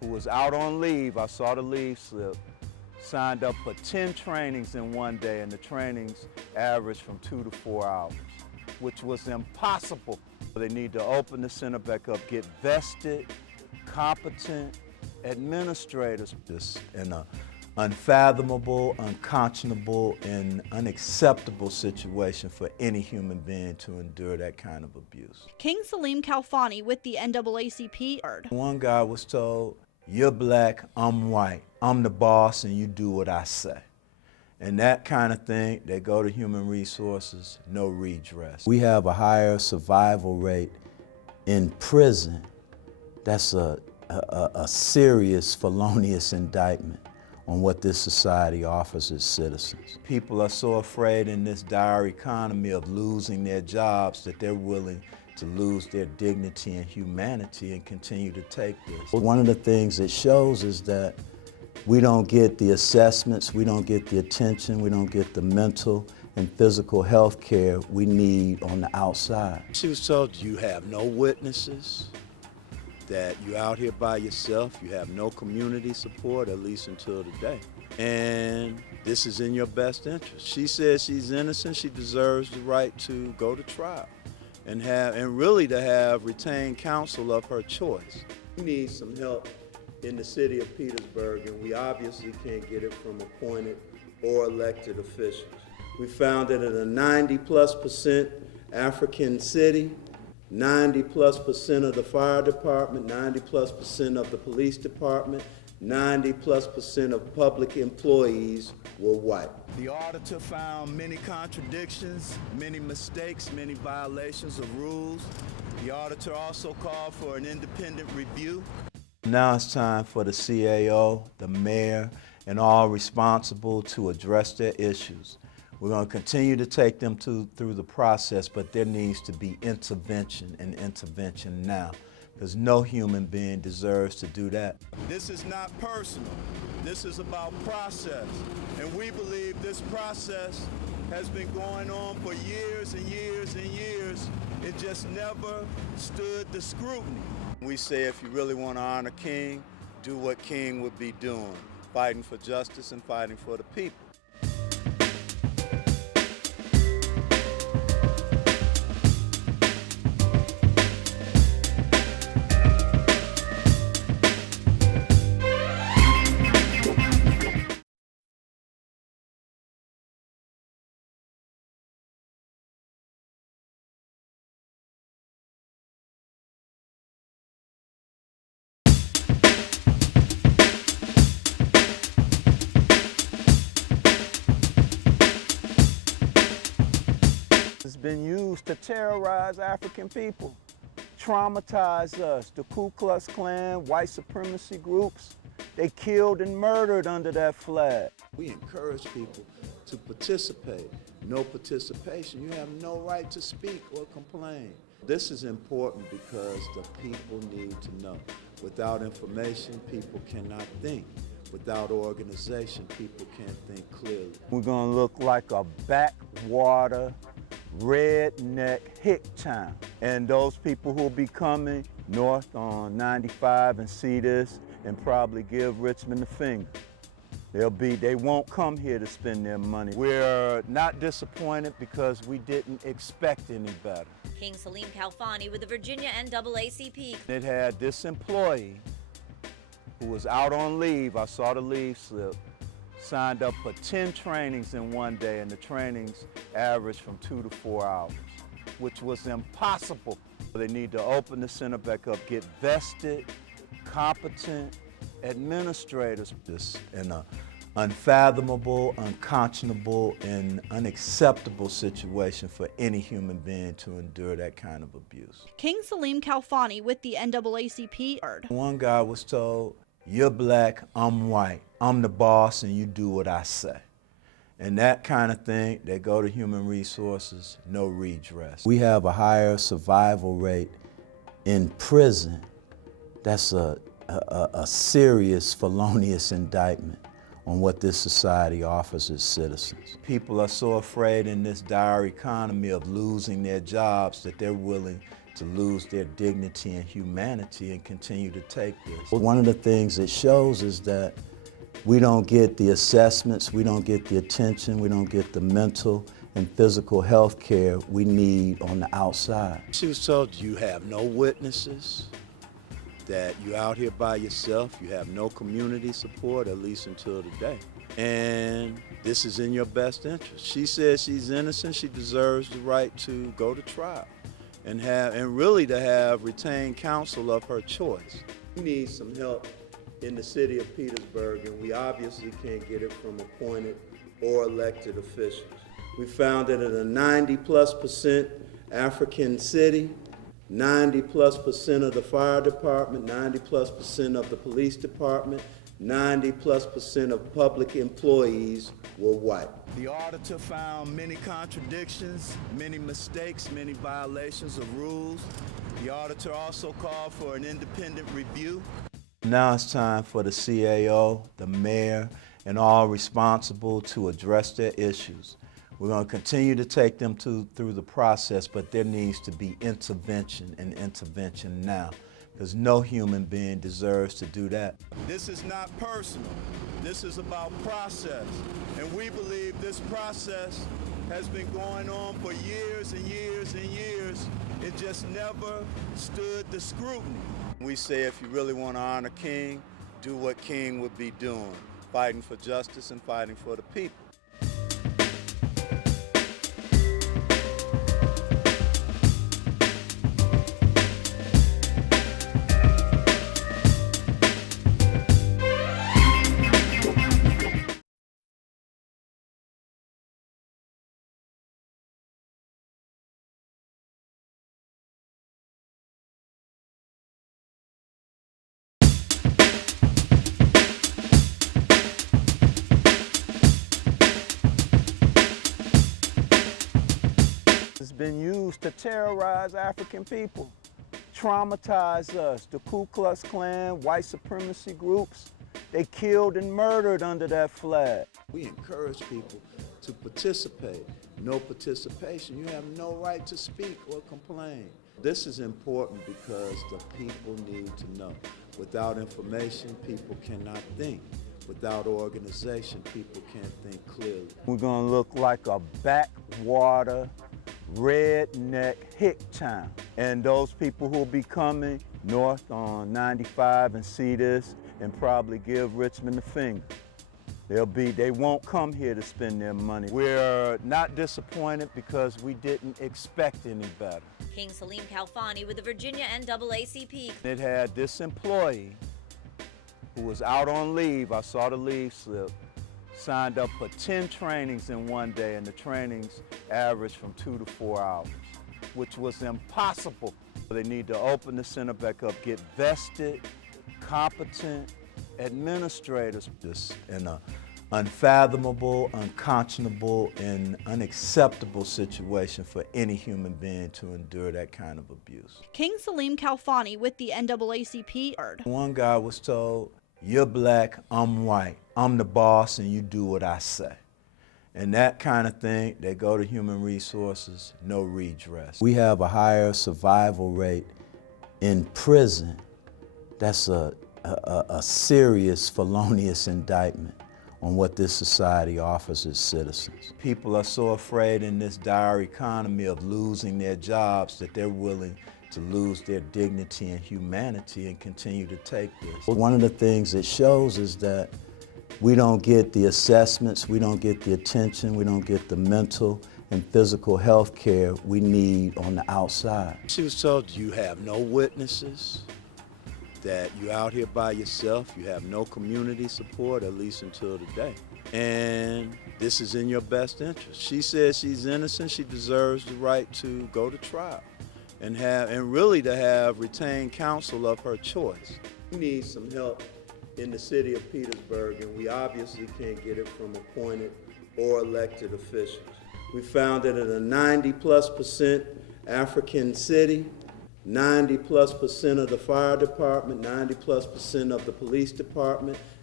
who was out on leave, I saw the leave slip, signed up for 10 trainings in one day, and the trainings averaged from 2 to 4 hours, which was impossible. They need to open the center back up, get vested, competent administrators. This in an unfathomable, unconscionable, and unacceptable situation for any human being to endure that kind of abuse. King Salim Khalfani with the NAACP. One guy was told, "You're black, I'm white. I'm the boss and you do what I say." And that kind of thing, they go to human resources, no redress. We have a higher survival rate in prison. That's a serious felonious indictment on what this society offers its citizens. People are so afraid in this dire economy of losing their jobs that they're willing to lose their dignity and humanity and continue to take this. One of the things it shows is that we don't get the assessments, we don't get the attention, we don't get the mental and physical health care we need on the outside. She was told you have no witnesses, that you're out here by yourself, you have no community support, at least until today. And this is in your best interest. She says she's innocent, she deserves the right to go to trial and really to have retained counsel of her choice. We need some help in the city of Petersburg, and we obviously can't get it from appointed or elected officials. We found that in a 90+% African city, 90+% of the fire department, 90+% of the police department, 90+% of public employees were white. The auditor found many contradictions, many mistakes, many violations of rules. The auditor also called for an independent review. Now it's time for the CAO, the mayor, and all responsible to address their issues. We're going to continue to take them through the process, but there needs to be intervention, and intervention now, because no human being deserves to do that. This is not personal. This is about process, and we believe this process has been going on for years and years and years. It just never stood the scrutiny. We say if you really want to honor King, do what King would be doing, fighting for justice and fighting for the people. It's been used to terrorize African people, traumatize us. The Ku Klux Klan, white supremacy groups, they killed and murdered under that flag. We encourage people to participate. No participation, you have no right to speak or complain. This is important because the people need to know. Without information, people cannot think. Without organization, people can't think clearly. We're gonna look like a backwater, redneck hick town. And those people who'll be coming north on 95 and see this and probably give Richmond the finger. They won't come here to spend their money. We're not disappointed because we didn't expect any better. King Salim Khalfani with the Virginia NAACP. It had this employee who was out on leave, I saw the leave slip, signed up for 10 trainings in one day, and the trainings averaged from 2 to 4 hours, which was impossible. They need to open the center back up, get vested, competent administrators. This in an unfathomable, unconscionable, and unacceptable situation for any human being to endure that kind of abuse. King Salim Khalfani with the NAACP. One guy was told, "You're black, I'm white. I'm the boss and you do what I say." And that kind of thing, they go to human resources, no redress. We have a higher survival rate in prison. That's a serious felonious indictment on what this society offers its citizens. People are so afraid in this dire economy of losing their jobs that they're willing to lose their dignity and humanity and continue to take this. One of the things it shows is that we don't get the assessments, we don't get the attention, we don't get the mental and physical health care we need on the outside. She was told you have no witnesses, that you're out here by yourself, you have no community support, at least until today. And this is in your best interest. She says she's innocent, she deserves the right to go to trial and really to have retained counsel of her choice. We need some help in the city of Petersburg, and we obviously can't get it from appointed or elected officials. We found that in a 90+% African city, 90+% of the fire department, 90+% of the police department, 90+% of public employees were white. The auditor found many contradictions, many mistakes, many violations of rules. The auditor also called for an independent review. Now it's time for the CAO, the mayor, and all responsible to address their issues. We're going to continue to take them through the process, but there needs to be intervention, and intervention now, because no human being deserves to do that. This is not personal. This is about process, and we believe this process has been going on for years and years and years. It just never stood the scrutiny. We say if you really want to honor King, do what King would be doing, fighting for justice and fighting for the people. It's been used to terrorize African people, traumatize us. The Ku Klux Klan, white supremacy groups, they killed and murdered under that flag. We encourage people to participate. No participation, you have no right to speak or complain. This is important because the people need to know. Without information, people cannot think. Without organization, people can't think clearly. We're gonna look like a backwater, redneck hick town. And those people who'll be coming north on 95 and see this and probably give Richmond the finger. They won't come here to spend their money. We're not disappointed because we didn't expect any better. King Salim Khalfani with the Virginia NAACP. It had this employee who was out on leave, I saw the leave slip, signed up for 10 trainings in one day, and the trainings averaged from 2 to 4 hours, which was impossible. They need to open the center back up, get vested, competent administrators. Just in an unfathomable, unconscionable, and unacceptable situation for any human being to endure that kind of abuse. King Salim Khalfani with the NAACP. One guy was told, "You're black, I'm white. I'm the boss and you do what I say." And that kind of thing, they go to human resources, no redress. We have a higher survival rate in prison. That's a serious felonious indictment on what this society offers its citizens. People are so afraid in this dire economy of losing their jobs that they're willing to lose their dignity and humanity and continue to take this. One of the things it shows is that we don't get the assessments, we don't get the attention, we don't get the mental and physical health care we need on the outside. She was told you have no witnesses, that you're out here by yourself, you have no community support, at least until today. And this is in your best interest. She says she's innocent, she deserves the right to go to trial and really to have retained counsel of her choice. We need some help in the city of Petersburg, and we obviously can't get it from appointed or elected officials. We found that in a 90+% African city, 90+% of the fire department, 90+% of the police department,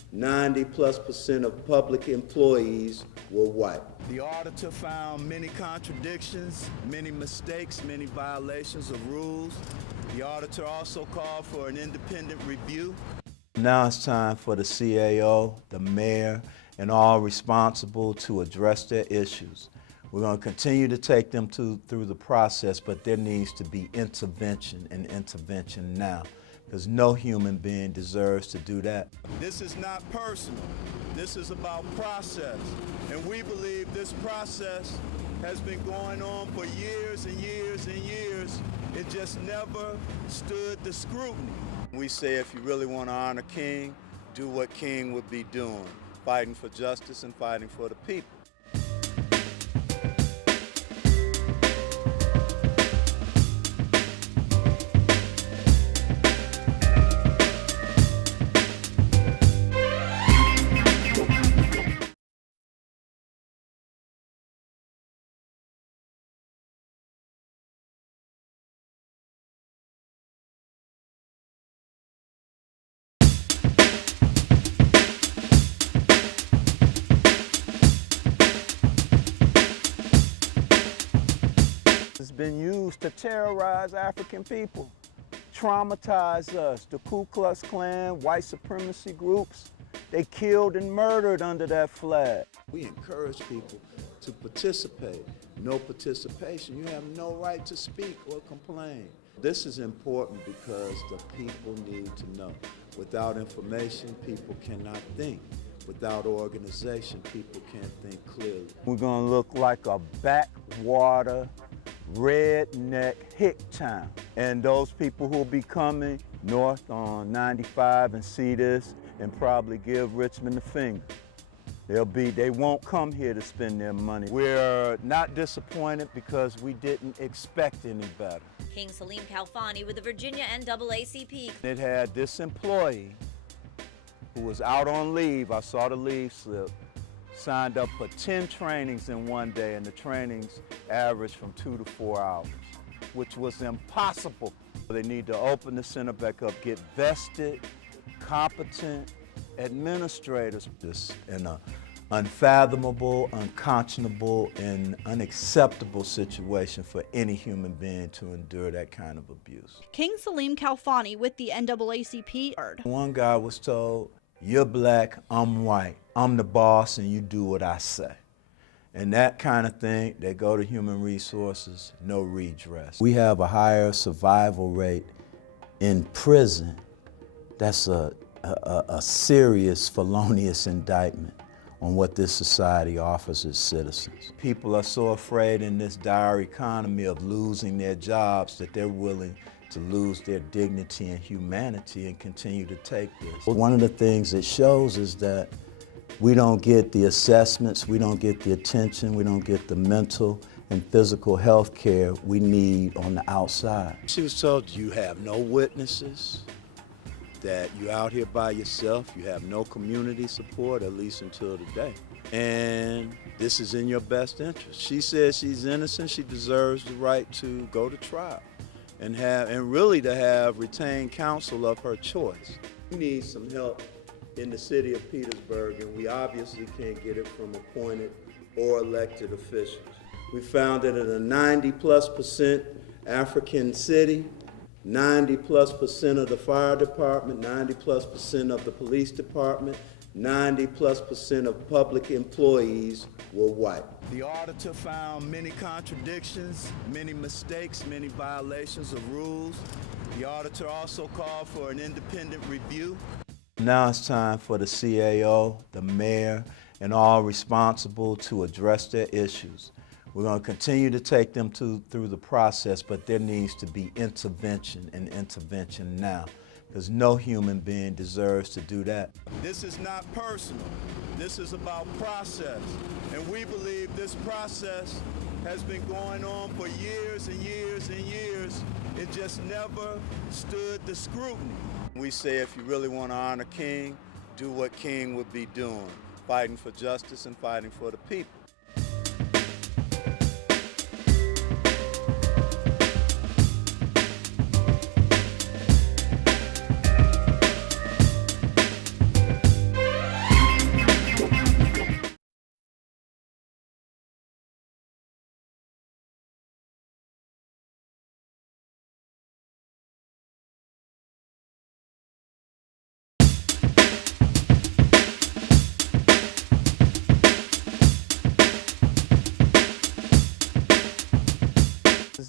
90+% of public employees were white. The auditor found many contradictions, many mistakes, many violations of rules. The auditor also called for an independent review. Now it's time for the CAO, the mayor, and all responsible to address their issues. We're going to continue to take them through the process, but there needs to be intervention, and intervention now, because no human being deserves to do that. This is not personal. This is about process. And we believe this process has been going on for years and years and years. It just never stood the scrutiny. We say if you really want to honor King, do what King would be doing, fighting for justice and fighting for the people. It's been used to terrorize African people, traumatize us. The Ku Klux Klan, white supremacy groups, they killed and murdered under that flag. We encourage people to participate. No participation, you have no right to speak or complain. This is important because the people need to know. Without information, people cannot think. Without organization, people can't think clearly. We're gonna look like a backwater, redneck hick town. And those people who'll be coming north on 95 and see this and probably give Richmond the finger. They won't come here to spend their money. We're not disappointed because we didn't expect any better. King Salim Khalfani with the Virginia NAACP. It had this employee who was out on leave, I saw the leave slip, signed up for 10 trainings in one day, and the trainings averaged from 2 to 4 hours, which was impossible. They need to open the center back up, get vested, competent administrators. Just in an unfathomable, unconscionable, and unacceptable situation for any human being to endure that kind of abuse. King Salim Khalfani with the NAACP. One guy was told, "You're black, I'm white. I'm the boss and you do what I say." And that kind of thing, they go to human resources, no redress. We have a higher survival rate in prison. That's a serious felonious indictment on what this society offers its citizens. People are so afraid in this dire economy of losing their jobs that they're willing to lose their dignity and humanity and continue to take this. One of the things it shows is that we don't get the assessments, we don't get the attention, we don't get the mental and physical health care we need on the outside. She was told you have no witnesses, that you're out here by yourself, you have no community support, at least until today. And this is in your best interest. She says she's innocent, she deserves the right to go to trial and really to have retained counsel of her choice. We need some help in the city of Petersburg, and we obviously can't get it from appointed or elected officials. We found that in a 90+% African city, 90+% of the fire department, 90+% of the police department, 90+% of public employees were white. The auditor found many contradictions, many mistakes, many violations of rules. The auditor also called for an independent review. Now it's time for the CAO, the mayor, and all responsible to address their issues. We're going to continue to take them through the process, but there needs to be intervention, and intervention now, because no human being deserves to do that. This is not personal. This is about process. And we believe this process has been going on for years and years and years. It just never stood the scrutiny. We say if you really want to honor King, do what King would be doing, fighting for justice and fighting for the people.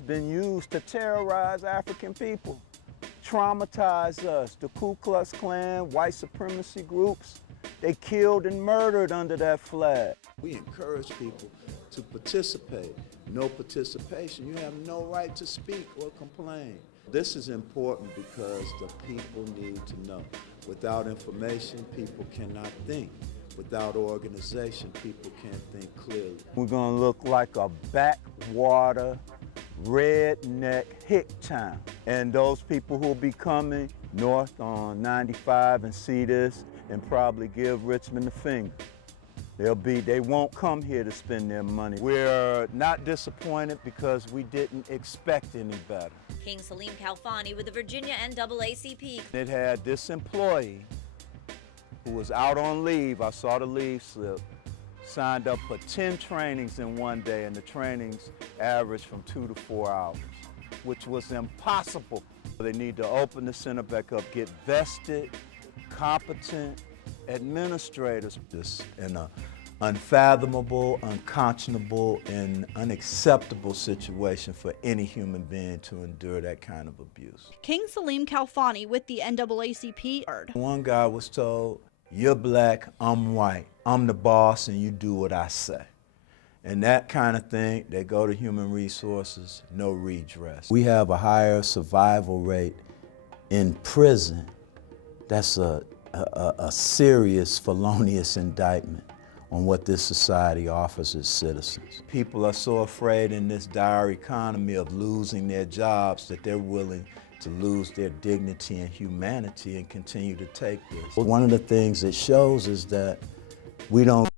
been used to terrorize African people, traumatize us. The Ku Klux Klan, white supremacy groups, they killed and murdered under that flag. We encourage people to participate. No participation, you have no right to speak or complain. This is important because the people need to know. Without information, people cannot think. Without organization, people can't think clearly. We're gonna look like a backwater, redneck hick town. And those people who'll be coming north on 95 and see this and probably give Richmond the finger. They won't come here to spend their money. We're not disappointed because we didn't expect any better. King Salim Khalfani with the Virginia NAACP. It had this employee who was out on leave, I saw the leave slip, signed up for 10 trainings in one day, and the trainings averaged from 2 to 4 hours, which was impossible. They need to open the center back up, get vested, competent administrators. Just in an unfathomable, unconscionable, and unacceptable situation for any human being to endure that kind of abuse. King Salim Khalfani with the NAACP. One guy was told, "You're black, I'm white. I'm the boss and you do what I say." And that kind of thing, they go to human resources, no redress. We have a higher survival rate in prison. That's a serious felonious indictment on what this society offers its citizens. People are so afraid in this dire economy of losing their jobs that they're willing to lose their dignity and humanity and continue to take this. One of the things it shows is that we don't